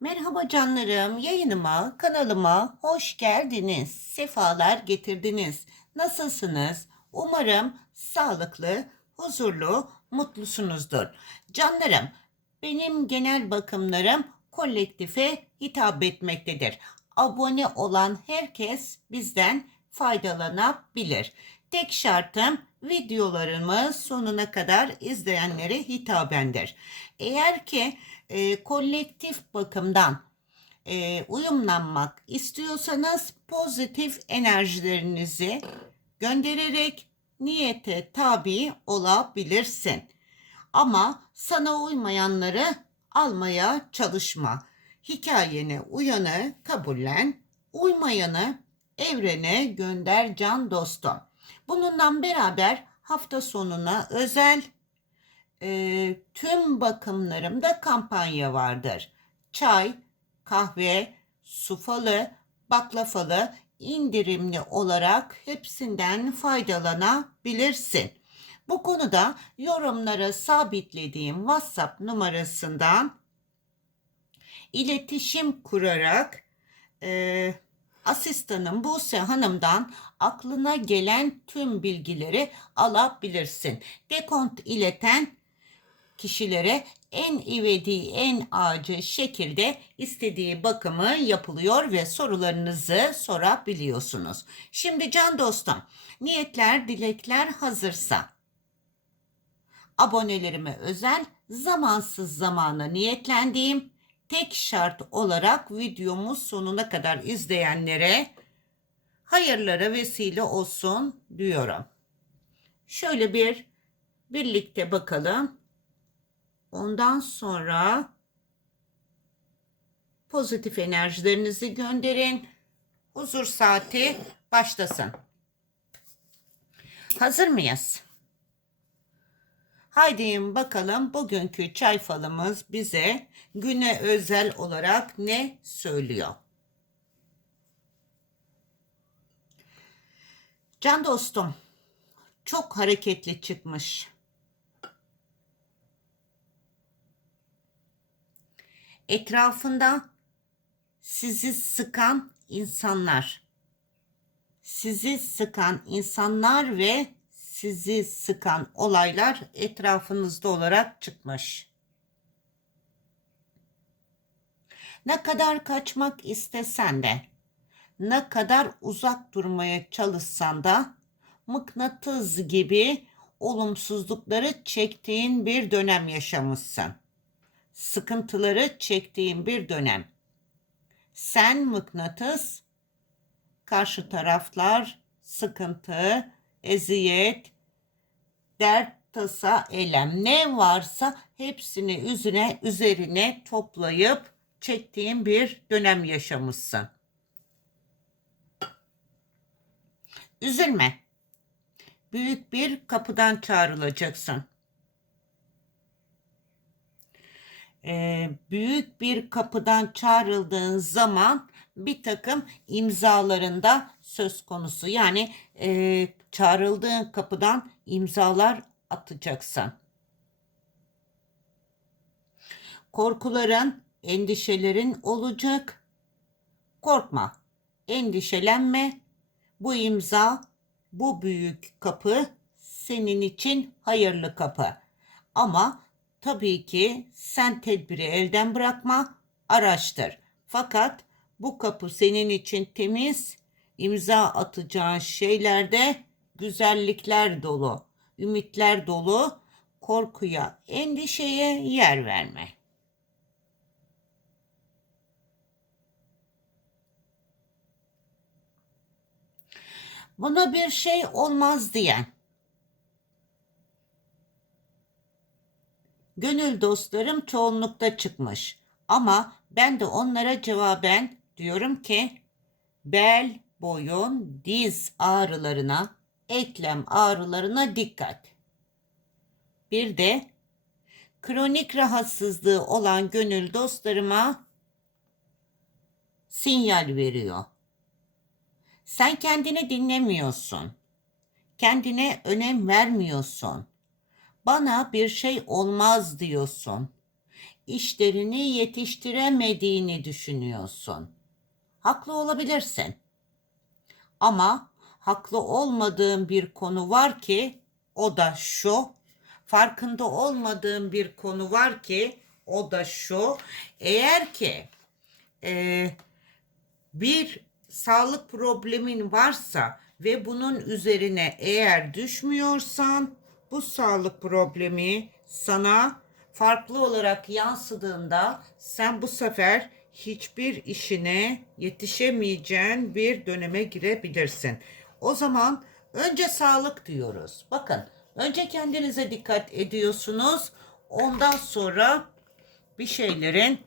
Merhaba canlarım, yayınıma, kanalıma hoş geldiniz. Sefalar getirdiniz. Nasılsınız? Umarım sağlıklı, huzurlu, mutlusunuzdur. Canlarım, benim genel bakımlarım kolektife hitap etmektedir. Abone olan herkes bizden faydalanabilir. Tek şartım videolarımı sonuna kadar izleyenlere hitabendir. Eğer ki e, kolektif bakımdan e, uyumlanmak istiyorsanız pozitif enerjilerinizi göndererek niyete tabi olabilirsin. Ama sana uymayanları almaya çalışma. Hikayene uyanı kabullen, uymayanı evrene gönder can dostum. Bununla beraber hafta sonuna özel e, tüm bakımlarımda kampanya vardır. Çay, kahve, sufalı, baklafalı indirimli olarak hepsinden faydalanabilirsin. Bu konuda yorumlara sabitlediğim WhatsApp numarasından iletişim kurarak e, asistanım Buse Hanım'dan aklına gelen tüm bilgileri alabilirsin. Dekont ileten kişilere en ivedi, en acil şekilde istediği bakımı yapılıyor ve sorularınızı sorabiliyorsunuz. Şimdi can dostum, niyetler, dilekler hazırsa abonelerime özel zamansız zamana niyetlendiğim tek şart olarak videomuz sonuna kadar izleyenlere hayırlara vesile olsun diyorum. Şöyle bir birlikte bakalım. Ondan sonra pozitif enerjilerinizi gönderin. Huzur saati başlasın. Hazır mıyız? Haydi bakalım bugünkü çay falımız bize güne özel olarak ne söylüyor? Can dostum, çok hareketli çıkmış. Etrafında sizi sıkan insanlar, sizi sıkan insanlar ve sizi sıkan olaylar etrafınızda olarak çıkmış. Ne kadar kaçmak istesen de, ne kadar uzak durmaya çalışsan da mıknatıs gibi olumsuzlukları çektiğin bir dönem yaşamışsın. Sıkıntıları çektiğin bir dönem. Sen mıknatıs, karşı taraflar sıkıntı, eziyet, dert, tasa, elem ne varsa hepsini üzerine, üzerine toplayıp çektiğin bir dönem yaşamışsın. Üzülme. Büyük bir kapıdan çağrılacaksın. Ee, büyük bir kapıdan çağrıldığın zaman bir takım imzalarında söz konusu. Yani e, çağrıldığın kapıdan imzalar atacaksın. Korkuların, endişelerin olacak. Korkma, endişelenme. Bu imza, bu büyük kapı senin için hayırlı kapı. Ama tabii ki sen tedbiri elden bırakma, araştır. Fakat bu kapı senin için temiz, imza atacağın şeylerde güzellikler dolu, ümitler dolu, korkuya, endişeye yer verme. Buna bir şey olmaz diyen, gönül dostlarım çoğunlukta çıkmış. Ama ben de onlara cevaben diyorum ki bel, boyun, diz ağrılarına, eklem ağrılarına dikkat. Bir de kronik rahatsızlığı olan gönül dostlarıma sinyal veriyor. Sen kendini dinlemiyorsun. Kendine önem vermiyorsun. Bana bir şey olmaz diyorsun. işlerini yetiştiremediğini düşünüyorsun. Haklı olabilirsin. Ama haklı olmadığın bir konu var ki o da şu. Farkında olmadığın bir konu var ki o da şu. Eğer ki eee bir sağlık problemin varsa ve bunun üzerine eğer düşmüyorsan bu sağlık problemi sana farklı olarak yansıdığında sen bu sefer hiçbir işine yetişemeyeceğin bir döneme girebilirsin. O zaman önce sağlık diyoruz. Bakın önce kendinize dikkat ediyorsunuz. Ondan sonra bir şeylerin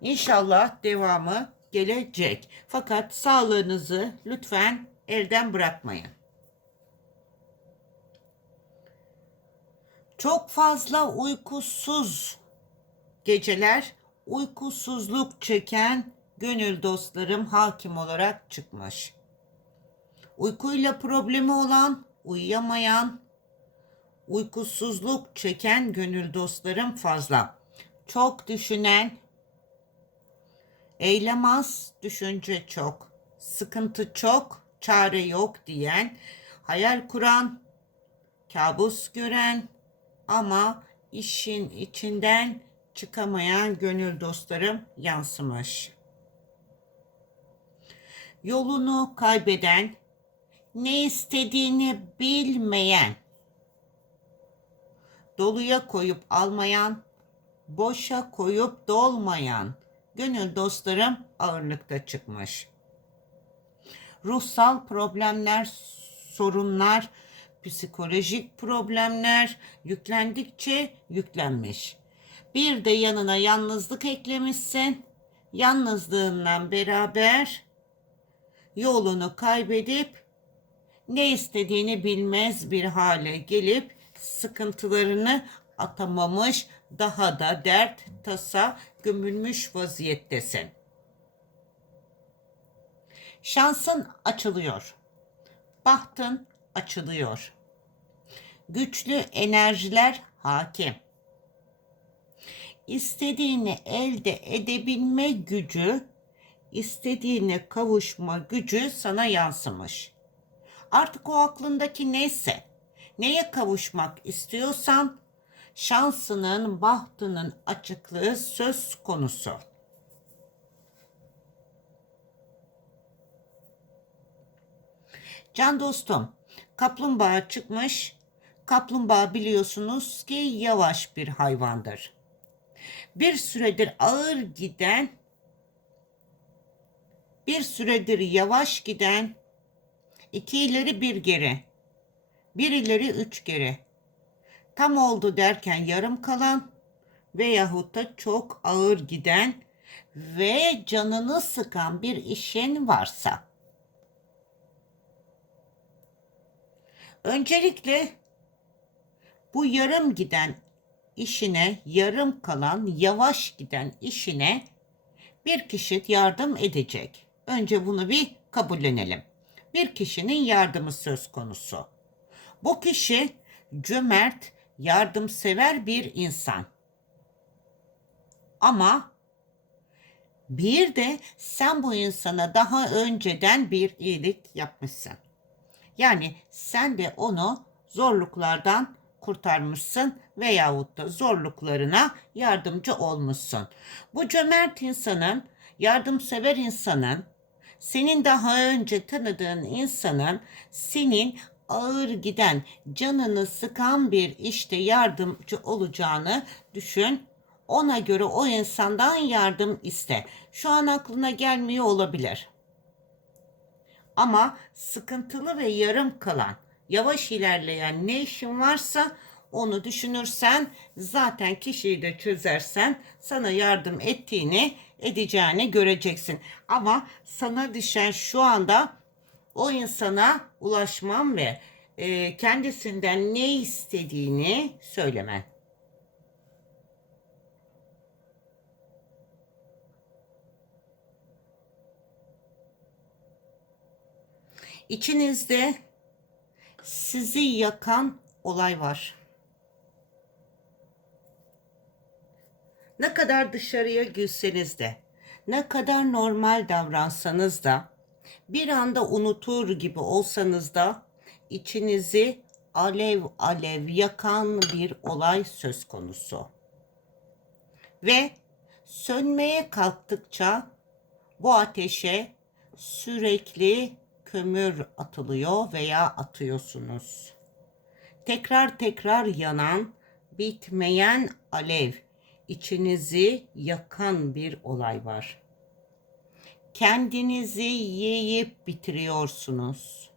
inşallah devamı gelecek. Fakat sağlığınızı lütfen elden bırakmayın. Çok fazla uykusuz geceler uykusuzluk çeken gönül dostlarım hakim olarak çıkmış. Uykuyla problemi olan, uyuyamayan, uykusuzluk çeken gönül dostlarım fazla. Çok düşünen, eylem az, düşünce çok, sıkıntı çok, çare yok diyen, hayal kuran, kabus gören ama işin içinden çıkamayan gönül dostlarım yansımış. Yolunu kaybeden, ne istediğini bilmeyen, doluya koyup almayan, boşa koyup dolmayan gönül dostlarım ağırlıkta çıkmış. Ruhsal problemler, sorunlar, psikolojik problemler yüklendikçe yüklenmiş. Bir de yanına yalnızlık eklemişsin. Yalnızlığından beraber yolunu kaybedip ne istediğini bilmez bir hale gelip sıkıntılarını atamamış, daha da dert, tasa gömülmüş vaziyettesin. Şansın açılıyor. Bahtın açılıyor. Güçlü enerjiler hakim. İstediğini elde edebilme gücü, istediğine kavuşma gücü sana yansımış. Artık o aklındaki neyse, neye kavuşmak istiyorsan şansının, bahtının açıklığı söz konusu. Can dostum, kaplumbağa çıkmış. Kaplumbağa biliyorsunuz ki yavaş bir hayvandır. Bir süredir ağır giden, bir süredir yavaş giden, iki ileri bir geri, bir ileri üç geri. Tam oldu derken yarım kalan veyahut da çok ağır giden ve canını sıkan bir işin varsa Öncelikle bu yarım giden işine, yarım kalan, yavaş giden işine bir kişi yardım edecek. Önce bunu bir kabullenelim. Bir kişinin yardımı söz konusu. Bu kişi cömert, yardımsever bir insan. Ama bir de sen bu insana daha önceden bir iyilik yapmışsın. Yani sen de onu zorluklardan kurtarmışsın veyahut da zorluklarına yardımcı olmuşsun. Bu cömert insanın, yardımsever insanın, senin daha önce tanıdığın insanın senin ağır giden, canını sıkan bir işte yardımcı olacağını düşün. Ona göre o insandan yardım iste. Şu an aklına gelmiyor olabilir. Ama sıkıntılı ve yarım kalan, yavaş ilerleyen ne işin varsa onu düşünürsen zaten kişiyi de çözersen sana yardım ettiğini edeceğini göreceksin. Ama sana düşen şu anda o insana ulaşman ve e, kendisinden ne istediğini söylemen. İçinizde sizi yakan olay var. Ne kadar dışarıya gülseniz de, ne kadar normal davransanız da, bir anda unutur gibi olsanız da içinizi alev alev yakan bir olay söz konusu. Ve sönmeye kalktıkça bu ateşe sürekli kömür atılıyor veya atıyorsunuz. Tekrar tekrar yanan, bitmeyen alev, içinizi yakan bir olay var. Kendinizi yiyip bitiriyorsunuz.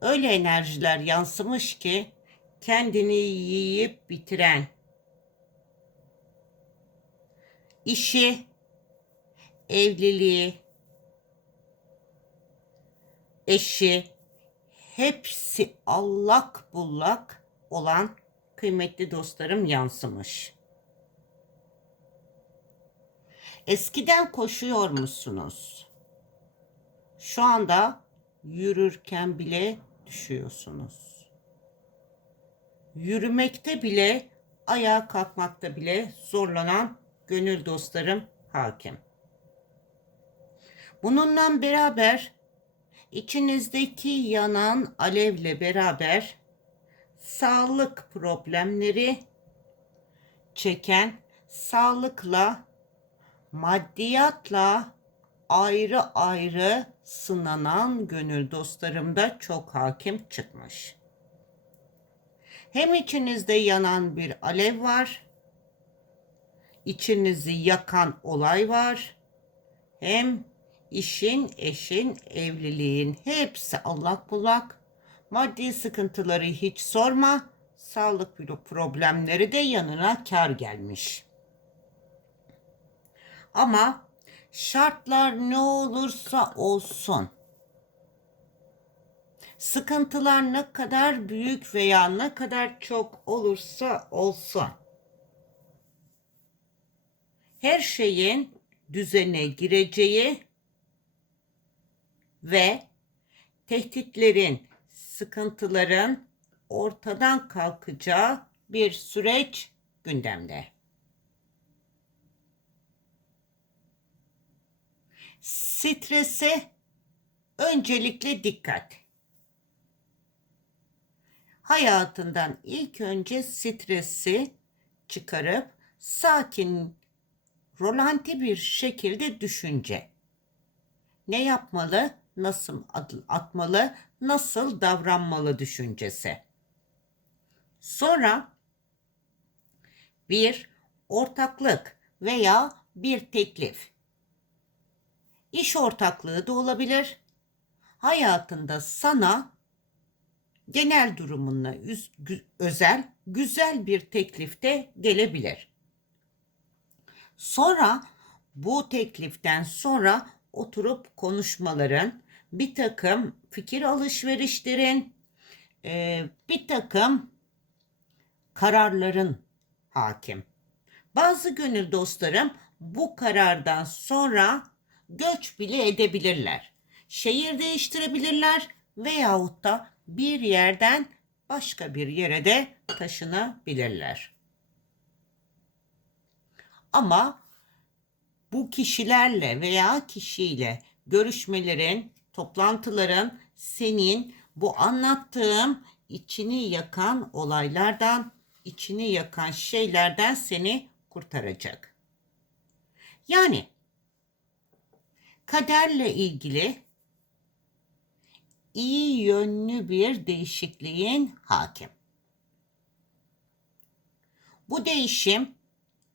Öyle enerjiler yansımış ki kendini yiyip bitiren işi, evliliği, eşi hepsi allak bullak olan kıymetli dostlarım yansımış. Eskiden koşuyor musunuz? Şu anda yürürken bile düşüyorsunuz. Yürümekte bile, ayağa kalkmakta bile zorlanan gönül dostlarım hakim. Bununla beraber içinizdeki yanan alevle beraber sağlık problemleri çeken, sağlıkla, maddiyatla ayrı ayrı sınanan gönül dostlarım da çok hakim çıkmış. Hem içinizde yanan bir alev var, içinizi yakan olay var, hem işin, eşin, evliliğin hepsi allak bullak. Maddi sıkıntıları hiç sorma. Sağlık problemleri de yanına kar gelmiş. Ama şartlar ne olursa olsun sıkıntılar ne kadar büyük veya ne kadar çok olursa olsun her şeyin düzene gireceği ve tehditlerin, sıkıntıların ortadan kalkacağı bir süreç gündemde. Strese öncelikle dikkat. Hayatından ilk önce stresi çıkarıp sakin, rolanti bir şekilde düşünce. Ne yapmalı? Nasıl atmalı? Nasıl davranmalı düşüncesi. Sonra bir ortaklık veya bir teklif. İş ortaklığı da olabilir. Hayatında sana genel durumunla özel güzel bir teklif de gelebilir. Sonra bu tekliften sonra oturup konuşmaların, bir takım fikir alışverişlerin, e, bir takım kararların hakim. Bazı gönül dostlarım bu karardan sonra göç bile edebilirler. Şehir değiştirebilirler veyahut da bir yerden başka bir yere de taşınabilirler. Ama bu kişilerle veya kişiyle görüşmelerin, toplantıların senin bu anlattığım içini yakan olaylardan, içini yakan şeylerden seni kurtaracak. Yani kaderle ilgili iyi yönlü bir değişikliğin hakim. Bu değişim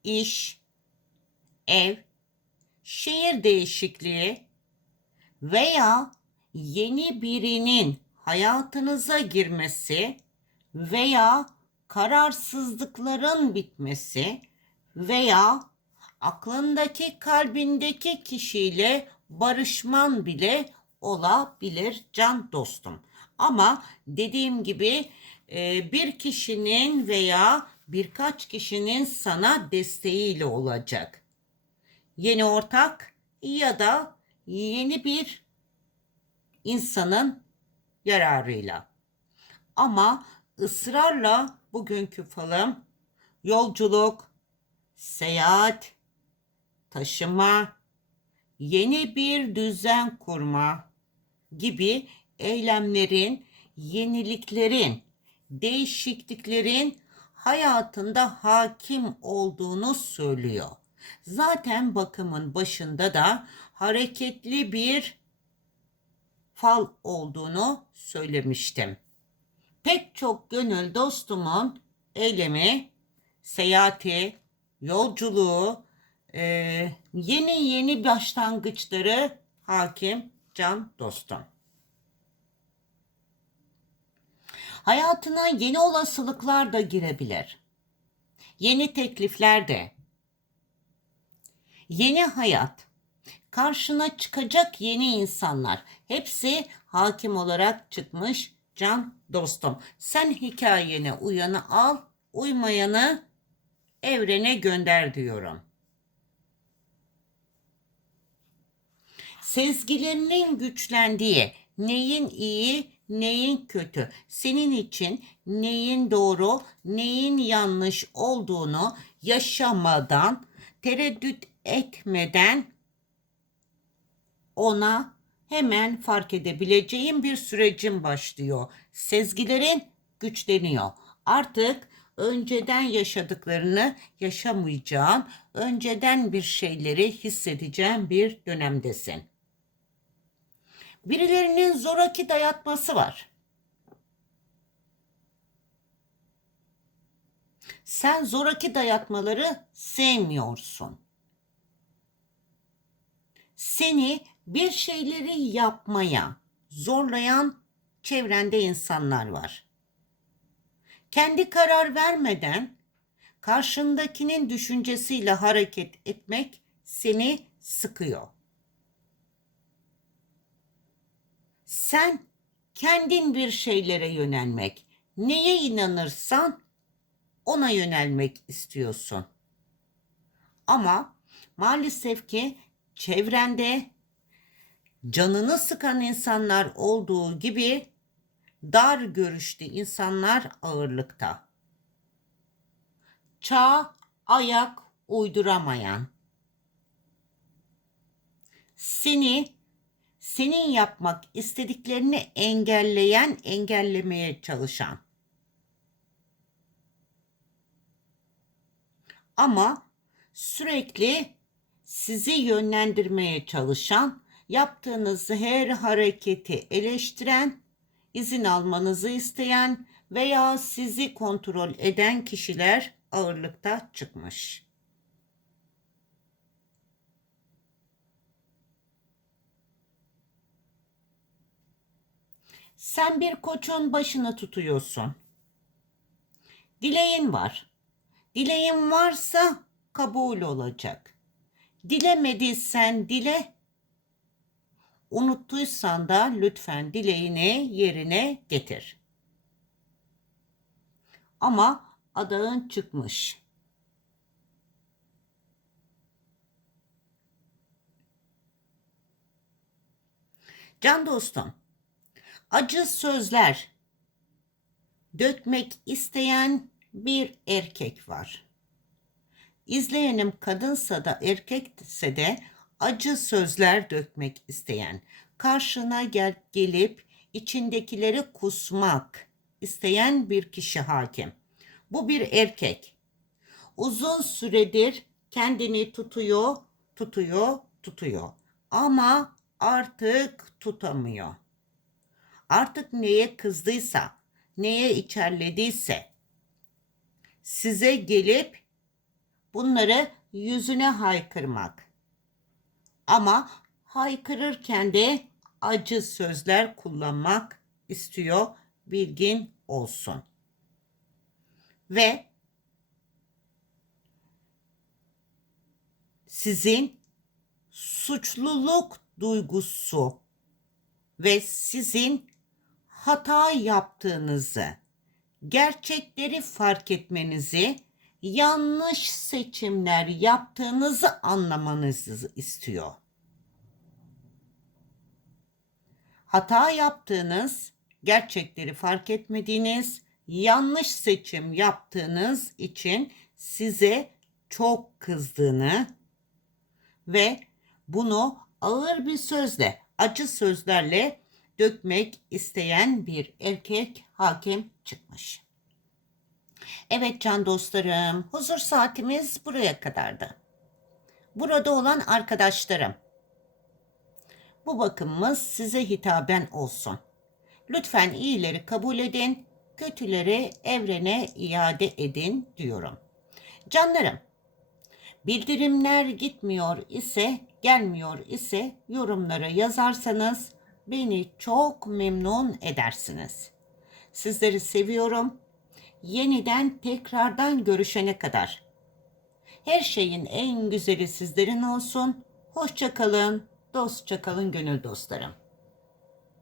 iş, ev, şehir değişikliği veya yeni birinin hayatınıza girmesi veya kararsızlıkların bitmesi veya aklındaki kalbindeki kişiyle barışman bile olabilir can dostum. Ama dediğim gibi e, bir kişinin veya birkaç kişinin sana desteğiyle olacak yeni ortak ya da yeni bir insanın yararıyla. Ama ısrarla bugünkü falım yolculuk, seyahat, taşıma, yeni bir düzen kurma gibi eylemlerin, yeniliklerin, değişikliklerin hayatında hakim olduğunu söylüyor. Zaten bakımın başında da hareketli bir fal olduğunu söylemiştim. Pek çok gönül dostumun eylemi, seyahati, yolculuğu, e, yeni yeni başlangıçları hakim can dostum. Hayatına yeni olasılıklar da girebilir. Yeni teklifler de. Yeni hayat. Karşına çıkacak yeni insanlar. Hepsi hakim olarak çıkmış can dostum. Sen hikayene uyanı al, uymayanı evrene gönder diyorum. Sezgilerinin güçlendiği, neyin iyi, neyin kötü, senin için neyin doğru, neyin yanlış olduğunu yaşamadan, tereddüt etmeden ona hemen fark edebileceğin bir sürecin başlıyor. Sezgilerin güçleniyor. Artık önceden yaşadıklarını yaşamayacağın, önceden bir şeyleri hissedeceğin bir dönemdesin. Birilerinin zoraki dayatması var. Sen zoraki dayatmaları sevmiyorsun. Seni bir şeyleri yapmaya zorlayan çevrende insanlar var. Kendi karar vermeden karşındakinin düşüncesiyle hareket etmek seni sıkıyor. Sen kendin bir şeylere yönelmek, neye inanırsan ona yönelmek istiyorsun. Ama maalesef ki çevrende canını sıkan insanlar olduğu gibi dar görüşlü insanlar ağırlıkta. Çağ ayak uyduramayan, seni senin yapmak istediklerini engelleyen, engellemeye çalışan. Ama sürekli sizi yönlendirmeye çalışan, yaptığınız her hareketi eleştiren, izin almanızı isteyen veya sizi kontrol eden kişiler ağırlıkta çıkmış. Sen bir koçun başını tutuyorsun. Dileğin var. Dileğin varsa kabul olacak. Dilemediysen dile. Unuttuysan da lütfen dileğini yerine getir. Ama adağın çıkmış. Can dostum, acı sözler dökmek isteyen bir erkek var. İzleyenim kadınsa da erkekse de acı sözler dökmek isteyen, karşına gel gelip içindekileri kusmak isteyen bir kişi hakim. Bu bir erkek. Uzun süredir kendini tutuyor, tutuyor, tutuyor. Ama artık tutamıyor. Artık neye kızdıysa, neye içerlediyse size gelip bunları yüzüne haykırmak. Ama haykırırken de acı sözler kullanmak istiyor. Bilgin olsun. Ve sizin suçluluk duygusu ve sizin hata yaptığınızı, gerçekleri fark etmenizi, yanlış seçimler yaptığınızı anlamanızı istiyor. Hata yaptığınız, gerçekleri fark etmediğiniz, yanlış seçim yaptığınız için size çok kızdığını ve bunu ağır bir sözle, acı sözlerle dökmek isteyen bir erkek hakim çıkmış. Evet can dostlarım, huzur saatimiz buraya kadardı. Burada olan arkadaşlarım, bu bakımımız size hitaben olsun. Lütfen iyileri kabul edin, kötüleri evrene iade edin diyorum. Canlarım, bildirimler gitmiyor ise, gelmiyor ise yorumlara yazarsanız beni çok memnun edersiniz. Sizleri seviyorum. Yeniden tekrardan görüşene kadar. Her şeyin en güzeli sizlerin olsun. Hoşça kalın, dostça kalın gönül dostlarım.